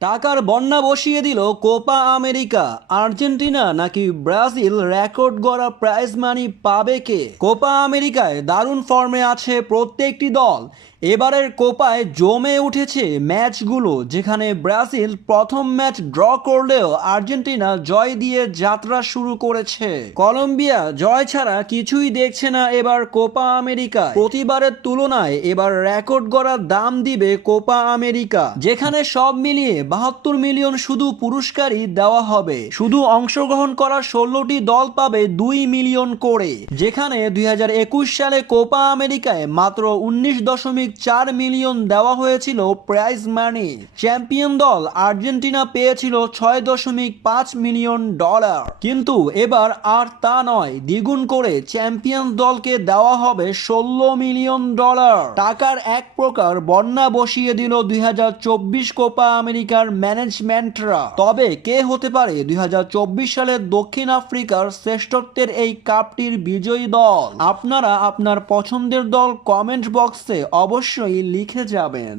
টাকার বন্যা বসিয়ে দিল কোপা আমেরিকা। আর্জেন্টিনা নাকি ব্রাজিল রেকর্ড গড়া প্রাইজ মানি পাবে কে? কোপা আমেরিকায় দারুণ ফর্মে আছে প্রত্যেকটি দল। এবারের কোপায় জমে উঠেছে ম্যাচগুলো, যেখানে ব্রাজিল প্রথম ম্যাচ ড্র করলেও আর্জেন্টিনা জয় দিয়ে যাত্রা শুরু করেছে। কলম্বিয়া জয় ছাড়া কিছুই দেখছে না এবার কোপা আমেরিকা। প্রতিবারের তুলনায় এবার রেকর্ড গড়ার দাম দিবে কোপা আমেরিকা, যেখানে সব মিলিয়ে 72 মিলিয়ন শুধু পুরস্কারই দেওয়া হবে। শুধু অংশগ্রহণ করা 16টি দল পাবে 2 মিলিয়ন করে, যেখানে 2021 সালে কোপা আমেরিকায় মাত্র 19.4 মিলিয়ন দেওয়া হয়েছিল প্রাইজ মানি। চ্যাম্পিয়ন দল আর্জেন্টিনা পেয়েছিল 6.5 মিলিয়ন ডলার। কিন্তু এবার আর তা নয়, দ্বিগুণ করে চ্যাম্পিয়ন দলকে দেওয়া হবে 16 মিলিয়ন ডলার। টাকার এক প্রকার বন্যা বসিয়ে দিল 2024 কোপা আমেরিকার ম্যানেজমেন্টরা। তবে কে হতে পারে 2024 সালের দক্ষিণ আফ্রিকার শ্রেষ্ঠত্বের এই কাপটির বিজয়ী দল? আপনারা আপনার পছন্দের দল কমেন্ট বক্সে অবশ্যই লিখে যাবেন।